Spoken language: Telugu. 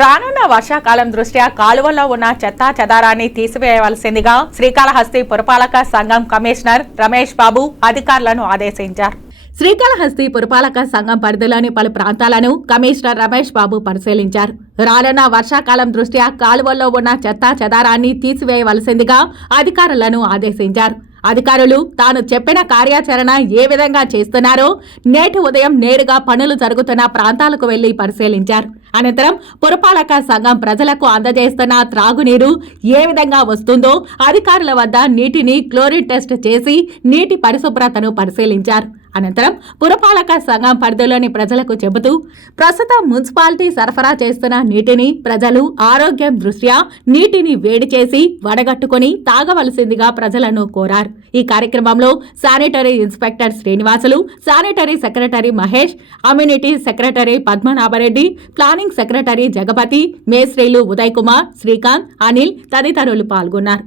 రానున్న వర్షాకాలం దృష్ట్యా కాలువల్లో ఉన్న చెత్తా చెదారాన్ని తీసివేయవలసిందిగా శ్రీకాళహస్తి పురపాలక సంఘం కమిషనర్ రమేష్ బాబు అధికారులను ఆదేశించారు. శ్రీకాళహస్తి పురపాలక సంఘం పరిధిలోని పలు ప్రాంతాలను కమిషనర్ రమేష్ బాబు పరిశీలించారు. రానున్న వర్షాకాలం దృష్ట్యా కాలువల్లో ఉన్న చెత్తా చెదారాన్ని తీసివేయవలసిందిగా అధికారులను ఆదేశించారు. అధికారులు తాను చెప్పిన కార్యాచరణ ఏ విధంగా చేస్తున్నారో నేటి ఉదయం నేరుగా పనులు జరుగుతున్న ప్రాంతాలకు వెళ్ళి పరిశీలించారు. అనంతరం పురపాలక సంఘం ప్రజలకు అందజేస్తున్న త్రాగునీరు ఏ విధంగా వస్తుందో అధికారుల వద్ద నీటిని క్లోరిన్ టెస్ట్ చేసి నీటి పరిశుభ్రతను పరిశీలించారు. అనంతరం పురపాలక సంఘం పరిధిలోని ప్రజలకు చెబుతూ ప్రస్తుతం మున్సిపాలిటీ సరఫరా చేస్తున్న నీటిని ప్రజలు ఆరోగ్యం దృష్ట్యా నీటిని వేడి చేసి వడగట్టుకుని తాగవలసిందిగా ప్రజలను కోరారు. ఈ కార్యక్రమంలో sanitary inspector Srinivasulu sanitary secretary Mahesh amenity secretary Padmanabhareddy planning secretary Jagapathi మేస్త్రీలు Uday Kumar Srikanth Anil తదితరులు పాల్గొన్నారు.